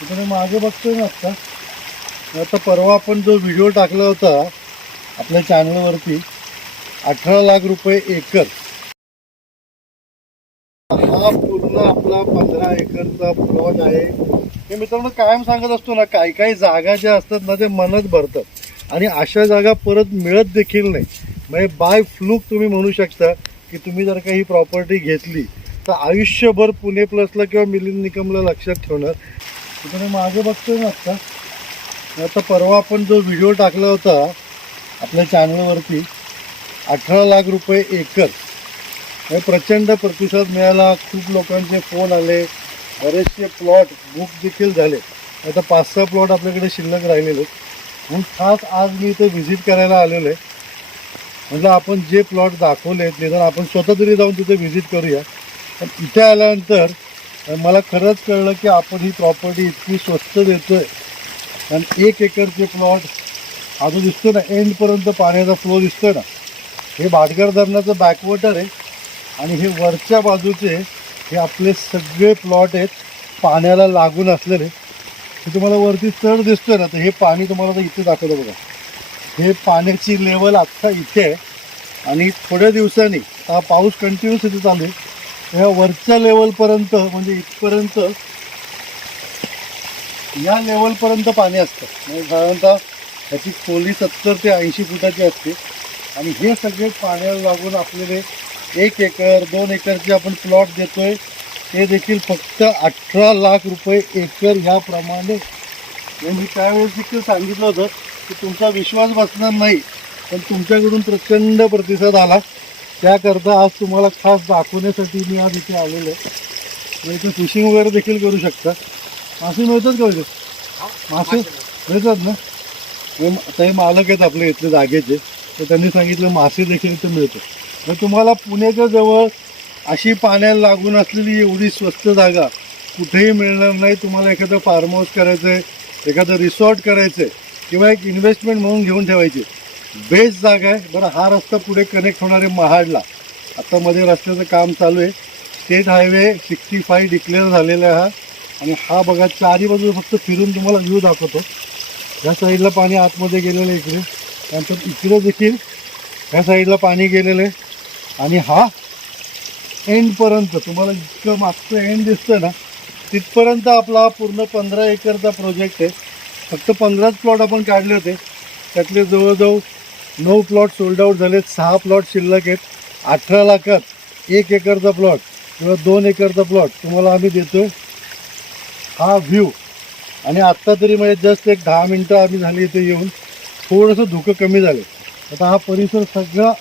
तर मी मागे बघतोय ना आता. आता परवा आपण जो व्हिडिओ टाकला होता आपल्या चॅनलवरती अठरा लाख रुपये एकर. हा पूर्ण आपला पंधरा एकरचा प्लॉट आहे. हे मित्रांनो कायम सांगत असतो ना काही काही जागा ज्या असतात ना ते मनच भरतात. आणि अशा जागा परत मिळत देखील नाही. म्हणजे बाय फ्लूक तुम्ही म्हणू शकता की तुम्ही जर का ही प्रॉपर्टी घेतली तर आयुष्यभर पुणे प्लसला किंवा मिलिंद निकमला लक्षात ठेवणार. तुम्ही मागे बघतोय ना आता. आता परवा आपण जो व्हिडिओ टाकला होता आपल्या चॅनलवरती अठरा लाख रुपये एकर. हे प्रचंड प्रतिसाद मिळाला खूप लोकांचे फोन आले बरेचसे प्लॉट बुक देखील झाले. आता पाच सहा प्लॉट आपल्याकडे शिल्लक राहिलेले आहेत. म्हणून खास आज मी इथे व्हिजिट करायला आलेलो आहे. म्हटलं आपण जे प्लॉट दाखवले आहेत निदान आपण स्वतः तरी जाऊन तिथे व्हिजिट करूया. पण इथे आल्यानंतर मला खरंच कळलं की आपण ही प्रॉपर्टी इतकी स्वस्त देतो आहे आणि एक एकरचे प्लॉट हा दिसतो ना एंडपर्यंत पाण्याचा फ्लो दिसतो ना. हे भाटघर धरणाचं बॅकवॉटर आहे. आणि हे वरच्या बाजूचे हे आपले सगळे प्लॉट आहेत पाण्याला लागून असलेले. हे तुम्हाला वरती चढ दिसतोय ना तर हे पाणी तुम्हाला इथे दाखवलं बघा. हे पाण्याची लेवल आत्ता इथे आहे. आणि थोड्या दिवसांनी हा पाऊस कंटिन्यूस इथे चालू आहे. ह्या वरच्या लेवलपर्यंत म्हणजे इथपर्यंत या लेवलपर्यंत पाणी असतं. म्हणजे साधारणतः ह्याची खोली सत्तर ते ऐंशी फुटाची असते. आणि हे सगळे पाण्याला लागून आपल्याला एक एकर दोन एकरचे आपण प्लॉट देतोय ते देखील फक्त अठरा लाख रुपये एकर ह्याप्रमाणे. म्हणजे मी त्यावेळेस देखील सांगितलं होतं की तुमचा विश्वास बसणार नाही पण तुमच्याकडून प्रचंड प्रतिसाद आला. त्याकरता आज तुम्हाला खास दाखवण्यासाठी मी आज इथे आलेलो आहे. इथे फिशिंग वगैरे देखील करू शकता. मासे मिळतात का हो मासे? मिळतात ना? हे मालक आहेत आपले इथले जागेचे. तर त्यांनी सांगितलं मासे देखील इथे मिळतात. मग तुम्हाला पुण्याच्या जवळ अशी पाण्याला लागून असलेली एवढी स्वस्त जागा कुठेही मिळणार नाही. तुम्हाला एखादं फार्म हाऊस करायचं आहे एखादं रिसॉर्ट करायचं आहे किंवा एक इन्व्हेस्टमेंट म्हणून घेऊन ठेवायची. बेस्ट जागा आहे. बरं हा रस्ता पुढे कनेक्ट होणार आहे महाडला. आता मध्ये रस्त्याचं काम चालू आहे. State highway sixty five declare झालेला आहे हा. आणि हा बघा चारी बाजू फक्त फिरून तुम्हाला व्ह्यू दाखवतो. ह्या साईडला पाणी आतमध्ये गेलेलं आहे इकडे. त्यानंतर इकडे देखील ह्या साईडला पाणी गेलेलं आहे. आणि हा एंडपर्यंत तुम्हाला जितकं मागचं एंड दिसतं ना तिथपर्यंत आपला हा पूर्ण पंधरा एकरचा प्रोजेक्ट आहे. फक्त पंधराच प्लॉट आपण काढले होते. त्यातले जवळजवळ नऊ प्लॉट सोल्ड आऊट झालेत सहा प्लॉट शिल्लक आहेत. अठरा लाखात एक एकरचा प्लॉट किंवा दोन एकरचा प्लॉट तुम्हाला आम्ही देतो हा व्ह्यू आणि आत्ता तरी म्हणजे जस्ट एक दहा मिनटं आम्ही झाली इथे येऊन. थोडंसं धुकं कमी झाले. आता हा परिसर सगळा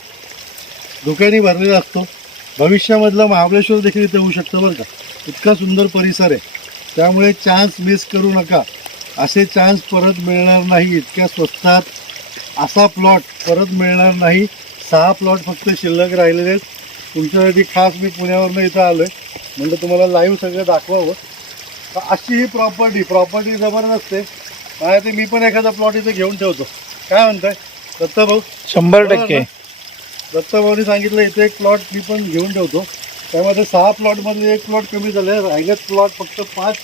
धुक्याने भरलेला असतो. भविष्यामधलं महाबळेश्वर देखील इथे होऊ शकतं बरं का. इतका सुंदर परिसर आहे. त्यामुळे चान्स मिस करू नका. असे चान्स परत मिळणार नाही. इतक्या स्वस्तात असा प्लॉट परत मिळणार नाही. सहा प्लॉट फक्त शिल्लक राहिलेले आहेत. तुमच्यासाठी खास मी पुण्यावरनं इथं आलो आहे म्हणलं तुम्हाला लाईव्ह सगळं दाखवावं. तर अशी ही प्रॉपर्टी प्रॉपर्टी जबरदस्त आहे. काय ते मी पण एखादा प्लॉट इथे घेऊन ठेवतो. काय म्हणताय? दत्ता भाऊ शंभर टक्के. दत्ताभाऊनी सांगितलं इथे एक प्लॉट मी पण घेऊन ठेवतो. त्यामध्ये सहा प्लॉटमधले एक प्लॉट कमी झाले. राहिलेत प्लॉट फक्त पाच.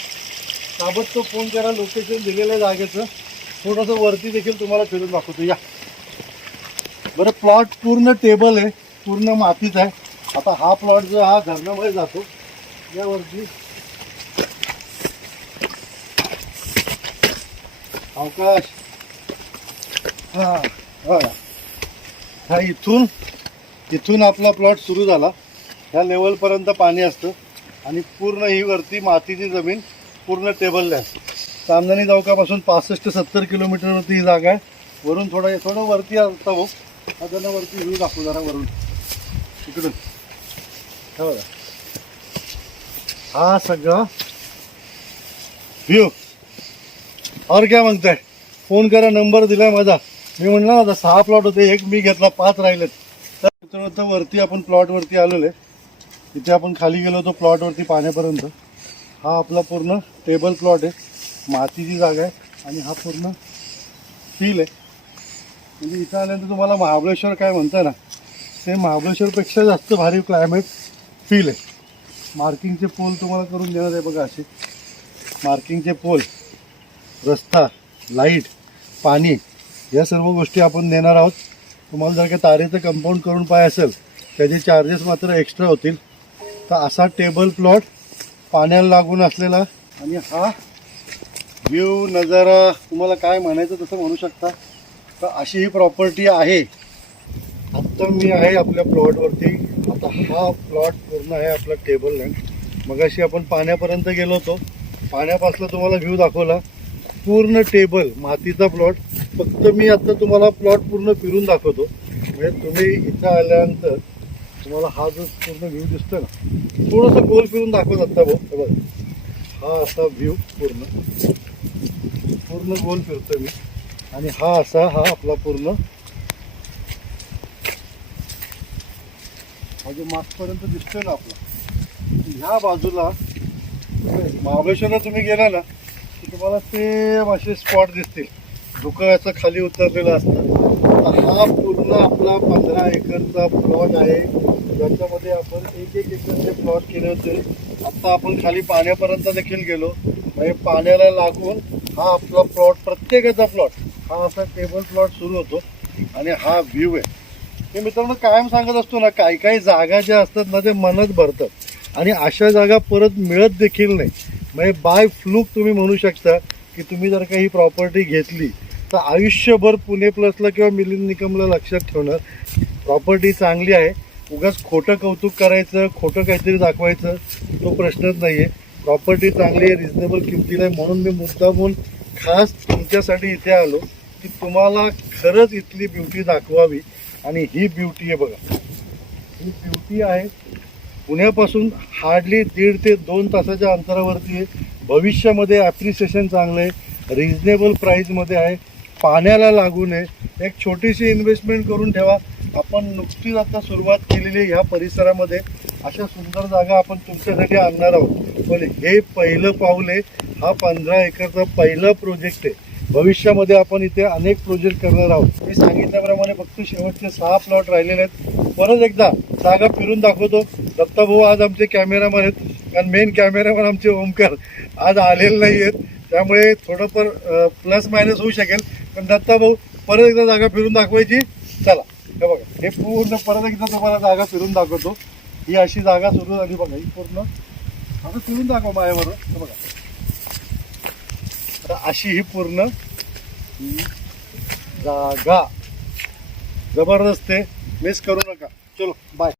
ताबडतोब फोन करा लोकेशन दिलेलं आहे जागेचं. थोडंसं वरती देखील तुम्हाला फिरून दाखवतो. या. बरं प्लॉट पूर्ण टेबल आहे. पूर्ण मातीच आहे. आता हा प्लॉट जो हा धरणामध्ये जातो. यावरती. अवकाश. हां हा. हा इथून इथून आपला प्लॉट सुरू झाला. ह्या लेवलपर्यंत पाणी असतं. आणि पूर्ण ही वरती मातीची जमीन पूर्ण टेबलने असते. चांदणी चौकापासून पासष्ट सत्तर किलोमीटरवरती ही जागा आहे. वरून थोडं थोडं वरती असतं भाऊ त्यांना वरती व्ह्यू दाखवू जरा वरून. इकडून. बघा. हा सगळा व्ह्यू. और काय मागताय? फोन करा नंबर दिलाय माझा. मी म्हणलं माझा आता सहा प्लॉट होते एक मी घेतला पाच राहिलेत. तर मित्रांनो, वरती आपण प्लॉटवरती आलेलो आहे. तिथे आपण खाली गेलो होतो प्लॉटवरती पाण्यापर्यंत. हा आपला पूर्ण टेबल प्लॉट आहे. मातीची जागा आहे आणि हा पूर्ण फील आहे. म्हणजे इथं आल्यानंतर तुम्हाला महाबळेश्वर काय म्हणताय ना ते महाबळेश्वरपेक्षा जास्त भारी क्लायमेट फील आहे. मार्किंगचे पोल तुम्हाला करून देणार आहे बघा असे. मार्किंगचे पोल रस्ता लाइट पाणी या सर्व गोष्टी आपण देणार आहोत. तुम्हाला जर का तारेचं कंपाऊंड करून पाय असेल त्याचे चार्जेस मात्र एक्स्ट्रा होतील. तर असा टेबल प्लॉट पाण्याला लागून असलेला आणि हा व्ह्यू नजारा तुम्हाला काय म्हणायचं तसं म्हणू शकता. तर अशी ही प्रॉपर्टी आहे. आत्ता मी आहे आपल्या प्लॉटवरती आता हा प्लॉट पूर्ण आहे आपला टेबल लँड मगाशी आपण पाण्यापर्यंत गेलो होतो. पाण्यापासून तुम्हाला व्ह्यू दाखवला. पूर्ण टेबल मातीचा प्लॉट फक्त मी आता तुम्हाला प्लॉट पूर्ण फिरून दाखवतो. म्हणजे तुम्ही इथं आल्यानंतर तुम्हाला हा जो पूर्ण व्ह्यू दिसतो ना थोडंसं गोल फिरून दाखवत आत्ता भाऊ बघा. हा असा व्ह्यू पूर्ण. पूर्ण गोल फिरतो मी. आणि हा असा हा आपला पूर्ण. हा जो मागपर्यंत दिसतोय ना आपला. ह्या बाजूला महाबळेश्वरला तुम्ही गेला ना की तुम्हाला सेम असे स्पॉट दिसतील. धुकं खाली उतरलेलं असतं. हा पूर्ण आपला पंधरा एकरचा प्लॉट आहे. ज्याच्यामध्ये आपण एक एक एकरचे प्लॉट केले होते. आत्ता आपण खाली पाण्यापर्यंत देखील गेलो. म्हणजे पाण्याला लागून हा आपला प्लॉट प्रत्येकाचा प्लॉट हा असा टेबल प्लॉट सुरू होतो. आणि हा व्ह्यू आहे. मी मित्रांनो कायम सांगत असतो ना काही काही जागा ज्या असतात ना ते मनच भरतात. आणि अशा जागा परत मिळत देखील नाही. म्हणजे बाय फ्लूक तुम्ही म्हणू शकता की तुम्ही जर काही प्रॉपर्टी घेतली तर आयुष्यभर पुणे प्लसला किंवा मिलिंद निकमला लक्षात ठेवणार. प्रॉपर्टी चांगली आहे. उगाच खोटं कौतुक करायचं खोटं काहीतरी दाखवायचं तो प्रश्नच नाही आहे प्रॉपर्टी चांगली आहे रिजनेबल किमतीला आहे म्हणून मी मुद्दामून खास तुमच्यासाठी इथे आलो की तुम्हाला खरंच इथली ब्युटी दाखवावी आणि ही ब्युटी आहे बघा. ही ब्युटी आहे. पुण्यापासून हार्डली दीड ते दोन तासाच्या अंतरावरती आहे. भविष्यामध्ये ॲप्रिसिएशन चांगलं आहे. रिजनेबल प्राईजमध्ये आहे. पाण्याला लागून आहे एक छोटीशी इन्व्हेस्टमेंट करून ठेवा. आपण नुकतीच आता सुरुवात केलेली आहे ह्या परिसरामध्ये. अशा सुंदर जागा आपण तुमच्यासाठी आणणार आहोत. पण हे पहिलं पाऊल आहे हा पंधरा एकरचा पहिला प्रोजेक्ट आहे. भविष्यामध्ये आपण इथे अनेक प्रोजेक्ट करणार आहोत. मी सांगितल्याप्रमाणे फक्त शेवटचे सहा प्लॉट राहिलेले आहेत. परत एकदा जागा फिरून दाखवतो. दत्ताभाऊ आज आमचे कॅमेरामन आहेत. कारण मेन कॅमेरामन आमचे ओमकार आज आलेले नाही आहेत. त्यामुळे थोडंफार प्लस मायनस होऊ शकेल. पण दत्ताभाऊ परत एकदा जागा फिरून दाखवायची? चला. हे बघा. हे पूर्ण परत एकदा तुम्हाला जागा फिरून दाखवतो. ही अशी जागा सुरू झाली बघा. ही पूर्ण आता फिरून दाखवा मायावर बघा. तर अशी ही पूर्ण जागा. जबरदस्त आहे. मिस करू नका. चलो बाय